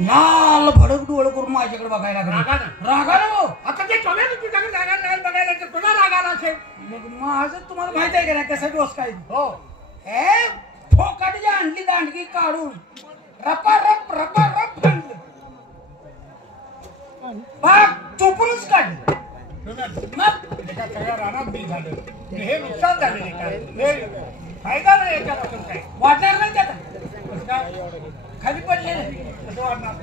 लाल भडक डोळे करून माझ्याकडे बघायला रागाला हो. आता ते टोमॅटो तुझ्याकडे जागा नाही बघायला तर तुला रागाला असेल. मग माझं तुम्हाला माहित आहे का नाही कसा डोस काय हो हे फोकाटची आणली दांडगी काढून रपा रप आणलं बाग चोपूनच काढलं. मग एका सगळ्या रानात बी झालं हे नुकसान झालेले काय हे फायदा नाही याच्यापासून काय वाटणार नाही त्यात कसं काय खाली पडले कसं वाढणार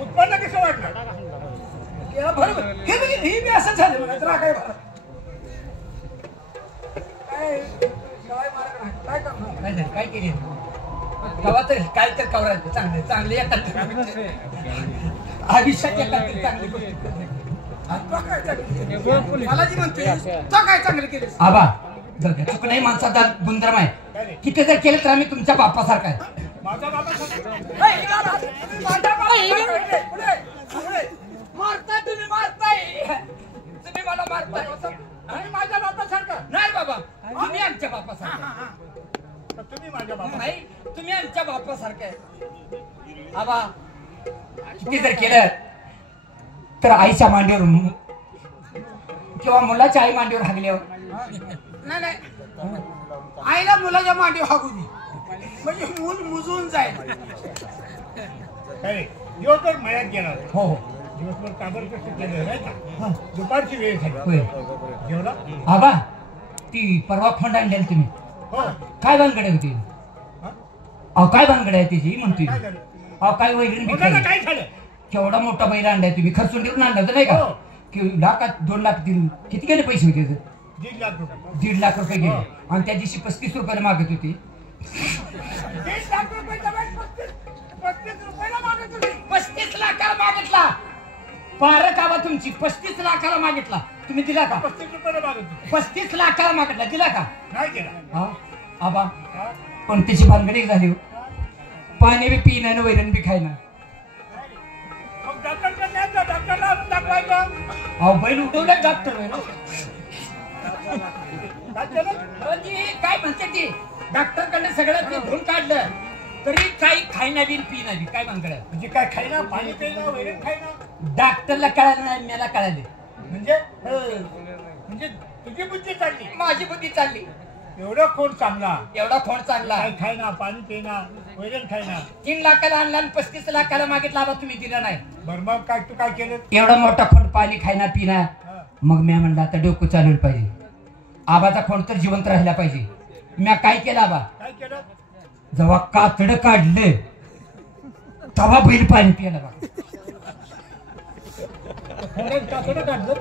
उत्पन्न कसं वाढणार बरोबर हे बी असं झालं म्हणा तर काय काय करणार नाही झालं काय केली तेव्हा तर काय तर कवरायचं चांगले चांगले येतात आयुष्यात येतात चांगली गोष्टी मला जी म्हणते तो काय चांगलं केलं आबा चुक नाही माणसाचा गुणधर्म आहे किती जर केलं तर आम्ही तुमच्या बाप्पासारखा आहे. माझा बाबा मारताय तुम्ही तुम्ही मला मारताय आणि माझ्या बापासारखं नाही बाबा तुम्ही आमच्या बाप्पासारखा तुम्ही माझ्या बाबा नाही तुम्ही आमच्या बाप्पासारखं आहे. आबा किती जर केलं तर आईच्या मांडीवर किंवा मुलाच्या आई मांडीवर हागल्यावर नाही आईला मुलाच्या मांडीवर हागू दे म्हणजे मूल मुजून जाईल. दिवसभर मळ्यात गेला हो हो दिवसभर काबर कसं केलं नाही का दुपारची वेळ झाली जेवला आबा ती परवा फंड आणलेली तुम्ही हो काय भानगड होती अहो काय भानगड आहे त्याची म्हणतोय अहो काय वैरण काय झालं केवढा मोठा बैल आणलाय तुम्ही खर्चून देऊन आणला होता नाही का की लाखात 2 लाख किती गेले पैसे होते 1.5 लाख रुपये 1.5 लाख रुपये गेले आणि त्या दिवशी 35 रुपयाला मागत होती 1.5 लाख रुपये 35 रुपयाला मागत होती 35 लाखाला मागितला पार काबा तुमची 35 लाखाला मागितला तुम्ही दिला का 35 रुपयाला मागत होती 35 लाखाला मागितला दिला का नाही केला हा आबा पण त्याची भानगड एक झाली पाणी बी पी नाही वैरण बी खाय ना डॉक्टरला आणून दाखवायचं अहो बैल उठवलं डॉक्टर काय म्हणते ते डॉक्टर कडे सगळं ते धुवून काढलं तरी काही खायना बी पी नाही काय भानगड म्हणजे काय खायना पाणी प्यायना वैरण खायना डॉक्टरला कळालं नाही मला कळाले म्हणजे तुझी बुद्धी चालली माझी बुद्धी चालली एवढा खोड चांगला एवढा फोन चांगला काय खायना पाणी पिना वैरण खायना 3 लाखाला आणला आणि 35 लाखाला मागितला आबा तुम्ही दिला नाही बर मग काय तू काय केलं एवढा मोठा खोंड पाणी खायना पिना मग मी म्हणलं आता डोकं चालवलं पाहिजे आबाचा खोंड तर जिवंत राहिला पाहिजे मी काय केलं आबा काय केलं जेव्हा कातड काढले तेव्हा बैल पाणी पियाला बा कातडं काढलं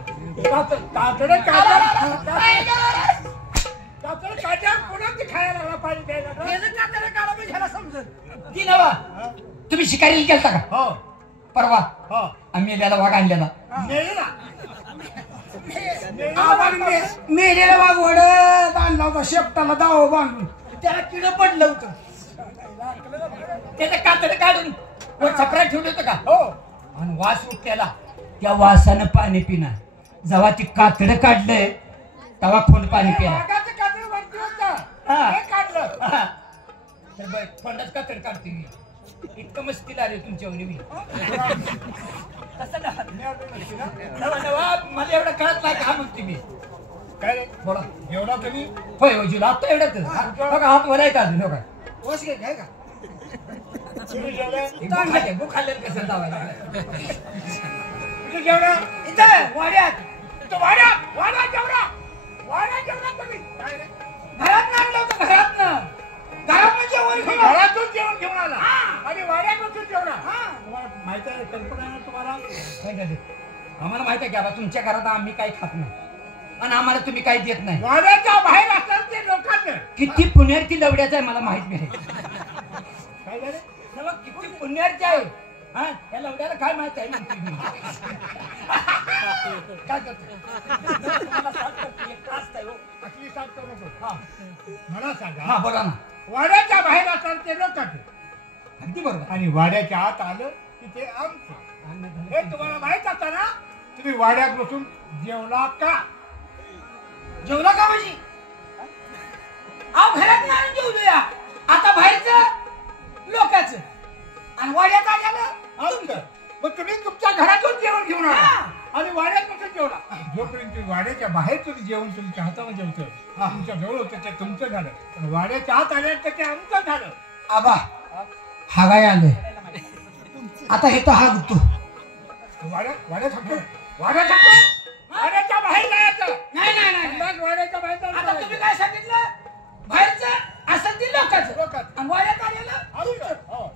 कातडं काढलं कोणाची खायला लागला पाणी प्यायला ती नवा तुम्ही शिकारीला गेलता का हो परवा हो आम्ही मेल्याला वाघ आणलेला मेलेला वाघ वडत आणला होता शेपटाला दाव बांधून त्याला किड पडलं होतं त्याचं कातड काढून छपरा ठेवलं होतं का हो आणि वास उठल्याला त्या वासानं पाणी पिणार जेव्हा ती कातड काढलंय तेव्हा खोंड पाणी पिणार खोंडाच कातड काढते मी इतकं मस्ती आले तुमच्यावर मी मला एवढं कळत नाही का हा म्हणते मी काय बोला एवढा तुम्ही होय हो जुला आता एवढंच बघा हात वरायचा अजून हो काय वस घे काय का तुम्ही जेवढं गो खाल्लेलं कसं लावायला तुम्ही जेवढं इथं वाड्यात वाड्यात जेवढा तुम्ही घरात आणलं होतं घरातून जेवण घेऊन आला आणि वाड्यातून जेवणा तुम्हाला माहिती आहे कल्पना आहे तुम्हाला काय झालं आम्हाला माहिती आहे की बाबा तुमच्या घरात आम्ही काही खात नाही आणि आम्हाला तुम्ही काही देत नाही वाड्याच्या बाहेर असतात ते लोकांना किती पुण्याची लवड्याचं आहे मला माहित नाही काय झालं किती पुण्याची आहे हा या लवड्याला काय माहित आहे म्हणते मी काय करतो मला सांगा हा बोला ना वाड्याच्या बाहेर असतात ते लोकांना अगदी बरोबर आणि वाड्याच्या आत आलं की ते आमचं हे तुम्हाला माहित असतं ना तुम्ही वाड्यात बसून जेवला का म्हणजे अहो घरात नाही जेवलो या आता बाहेरचं लोकांचं आणि वाड्यात आल्याला आमचं मग तुम्ही तुमच्या घरातून जेवण घेऊन आला आणि वाड्यात कसं जेवला जोपर्यंत वाड्याच्या बाहेर तुम्ही जेवण तुमच्या हातामध्ये होतं तुमच्या जवळ होतं ते तुमचं झालं पण वाड्याच्या आत आल्या तर ते आमचं झालं. आबा हागाय आले आता हे तर हा गुत्तो वाड्याच्या बाहेर जायचं नाही वाड्याच्या बाहेर आता तुम्ही काय सांगितलं बाहेरचं असं ते लोकांचं आणि वाड्यात आलेलं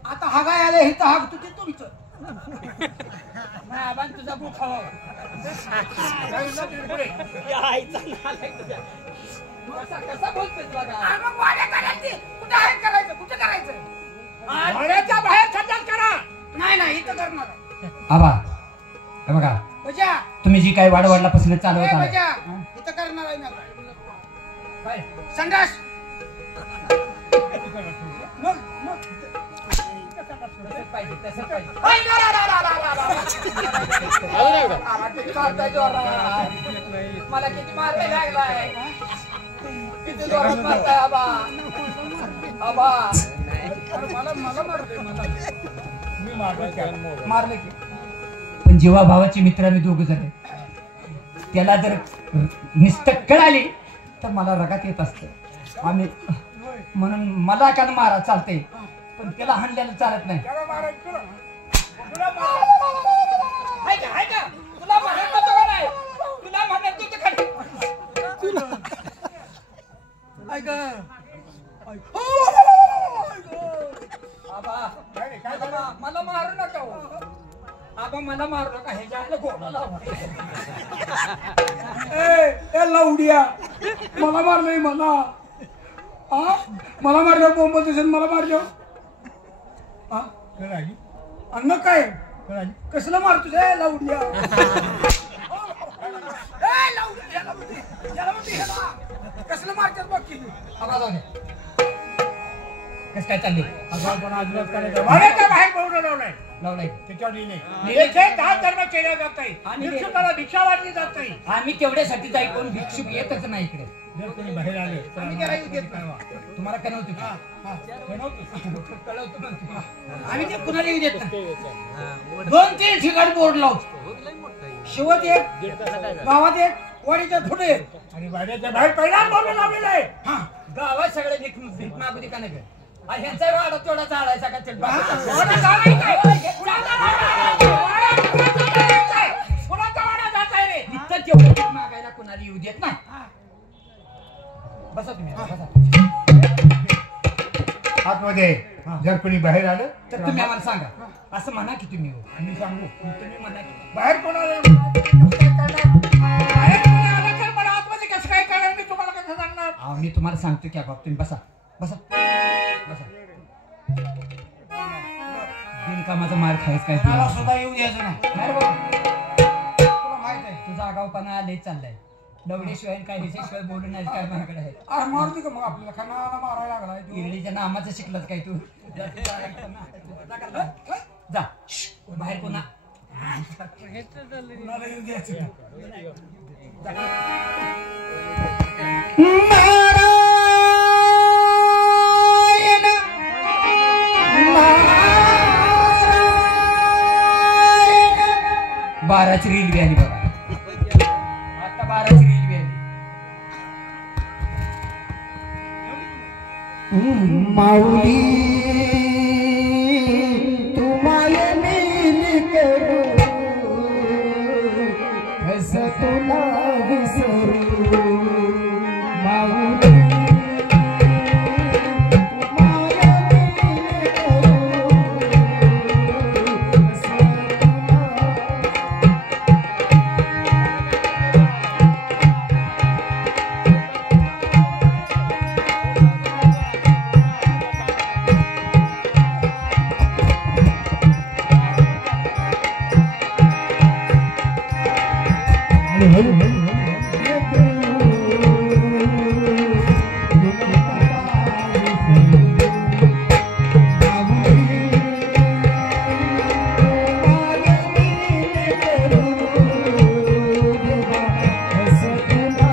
आता हागाय आले हे तर हा गुत्तो ते तुमचं नाही आबा तुझा बुक खावा कसा बोलतोय बघा वाड्यात आले कुठं आहे करायचं कुठं करायचं वाड्याच्या बाहेर संडास करा. नाही इथं करणार आबा हे बघा बजा तुम्ही जी काही वाडवडलापासून चालवत बजा आहात इथं करणार आहे ना काय संडास मग तसंच पाहिजे तसंच पाहिजे हाय ला ला ला ला मला किती मारायला लागलाय किती जोरात मारताय आबा आबा मला मारतोय मी मारले की पण जेव्हा भावाचे मित्र आम्ही दोघ जण त्याला जर निष्ठ कळाली तर मला रगात येत असत आम्ही म्हणून मला का मारा चालते पण त्याला हाणल्याला चालत नाही त्याला मारायचं तुला म्हणत होतो का नाही तुला म्हणत होतो का नाही आबा मला मारू नका हो. आबा मला मारू नका हे जायला घोडा लावा ए लावड्या मला मारलंय मला मला मारलं बोंब दिसेल मला मारलं अन्न काय कसलं मारतोस ए लावड्या कसलं मारतात बघ की आबा जाऊ दे कसं काय चाललंय वाड्याच्या बाहेर बोलून लावलाय लावलाय त्याच्यावर लिहिले दान धर्म केला जात आहे भिक्षुकाला भिक्षा वाटली जात नाही. आम्ही तेवढ्यासाठी जाई कोण भिक्षुक येतच नाही इकडे जर कोणी बाहेर आले तर आम्ही त्याला येऊ देत नाही. तुम्हाला कळवतो कळवतो म्हणतो आम्ही ते कुणाला येऊ देत नाही 2-3 ठिकाणी बोर्ड लावतो शिवत एक गावात एक वाडीच्या पुढे आणि वाड्याच्या बाहेर पहिला बोलून लावलेला आहे. गावात सगळे भीक मागू दे का नाही ह्यांचा वाडा तेवढा चालायचा का तेवढं भीक मागायला कोणाला येऊ देत नाही बसा तुम्ही बसा आतमध्ये जर कोणी बाहेर आलं तर तुम्ही आम्हाला सांगा असं म्हणा की तुम्ही हो. आम्ही सांगू तुम्ही म्हणा की बाहेर कोणाला बाहेर कोणी आलं तर मला आतमध्ये कसं काय करणार मी तुम्हाला कसं सांगणार. मी तुम्हाला सांगतो की बाप तुम्ही बसा बसा बसा बिनकामाचा मार खायच काय मला सुद्धा येऊ द्यायचं नाही नाही रे बाबा. तुला माहित आहे तुझा आगाऊपणा लय चाललाय लवडेशिवाय काय ह्याच्याशिवाय बोलून नाही काय माझ्याकडे आहे अरे मारते का मग आपल्याला खानाला मारायला लागलाय तू इरडीच्या नामाचं शिकलाच काय तू जा बाहेर पुन्हा कुणाला येऊ द्यायचं नाही. बाराची रील बी आली बघा आता 12ची रील बी आली माऊली तुम्हाला नील करू कसं तुला विसरू माऊली तुम्हाला नील करू कसं तुला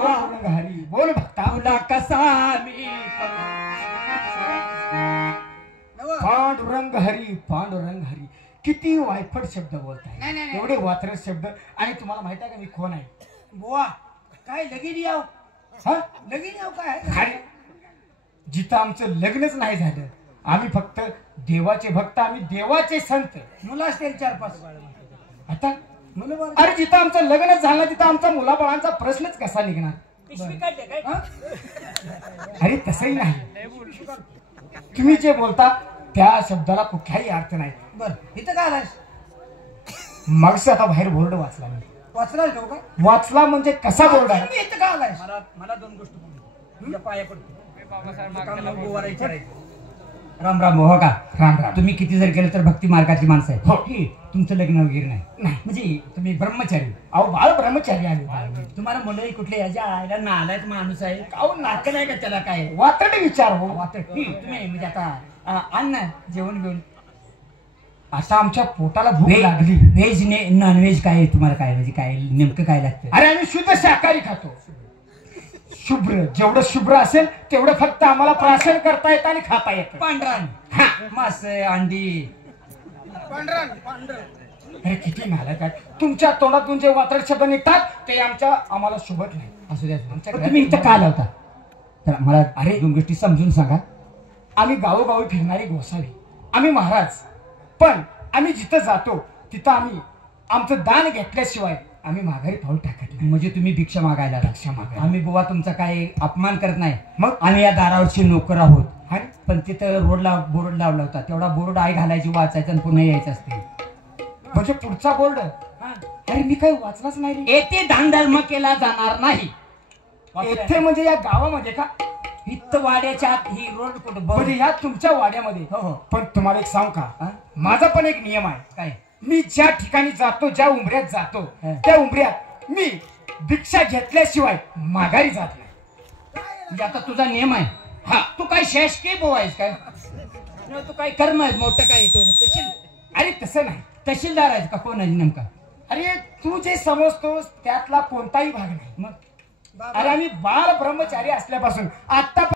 पांडुरंग हरी बोल भक्ता तुला कसा मी पांडुरंग हरी किती वायफट शब्द बोलताय नाही, नाही, नाही. एवढे वात्रट शब्द आणि तुम्हाला माहित आहे का मी कोण आहे बुवा काय लगीन याव हा लगीन याव काय अरे जिथं आमचं लग्नच नाही झालं आम्ही फक्त देवाचे भक्त आम्ही देवाचे संत मुलं असतील 4-5 आता मुलं बरं. अरे जिथं आमचं लग्नच झालं तिथं आमचा मुलाबाळांचा प्रश्नच कसा निघणार पिशवी काढले काय हा? अरे तसंही नाही तुम्ही जे बोलता त्या शब्दाला कुठलाही अर्थ नाही बर इथं काय आलास मगच आता बाहेर बोर्ड वाचला मी वाचलास का काय वाचला म्हणजे कसा बोर्ड आहे मी इथं काय आलास मला 2 गोष्टी बोलू. तुझ्या पाया पडतो काम नको गोवारा विचारायचं. राम राम हो का राम राम तुम्ही किती जर केलं तर भक्ती मार्गातली माणसं आहे हो तुमचं लग्न वगैरे नाही म्हणजे तुम्ही ब्रह्मचारी अहो बाळ ब्रह्मचारी आहे तुम्हाला मुलं कुठले याच्या आयला नालायक माणूस आहे अहो नाटक नाही का त्याला काय वातड विचार हो वाटत तुम्ही म्हणजे आता अन्न जेवण घेऊन आता आमच्या पोटाला भूक लागली व्हेज ने नॉन व्हेज काय तुम्हाला काय म्हणजे काय नेमकं काय लागतं अरे आम्ही शुद्ध शाकाहारी खातो शुभ्र जेवढं शुभ्र असेल तेवढं फक्त आम्हाला प्राशन करता येतं आणि खाता येतं पांढरान मास अंडी अरे किती नालायक आहे तुमच्या तोंडातून जे वात्रट शब्द निघतात ते आम्हाला शुभत नाही असू द्या आमच्या पण तुम्ही इथं का लावता तर मला अरे 2 गोष्टी समजून सांगा आम्ही गावोगावी फिरणारी गोसावी आम्ही महाराज पण आम्ही जिथं जातो तिथं आम्ही आमचं दान घेतल्याशिवाय आम्ही माघारी पाऊल टाकत नाही म्हणजे तुम्ही भिक्षा मागायला आला. भिक्षा मागायला. आम्ही बुवा तुमचा काही अपमान करत नाही मग? आम्ही या दारावरची नोकर आहोत आणि पण तिथं रोडला बोर्ड लावला होता तेवढा बोर्ड आई घालायची वाचायचं आणि पुन्हा यायचं असते म्हणजे पुढचा बोर्ड अरे मी काही वाचलाच नाही रे. येथे दानधर्म केला जाणार नाही येथे म्हणजे या गावामध्ये का हित वाड्याच्या आत ही रोड कुठं म्हणजे या तुमच्या वाड्यामध्ये हो हो पण तुम्हाला एक सांगू हा? का माझा पण एक नियम आहे काय मी ज्या ठिकाणी जातो ज्या उमऱ्यात जातो हा. त्या उमऱ्यात मी भिक्षा घेतल्याशिवाय माघारी जात नाही म्हणजे आता तुझा नियम आहे हा तू काय शासकीय बुवा आहेस काय तू काय कर्म आहे मोठं काय अरे तसं नाही तहसीलदार आहेस का कोण आहे नेमका अरे तू जे समजतोस त्यातला कोणताही भाग नाही मग अरे आम्ही बाळ ब्रह्मचारी असल्यापासून आता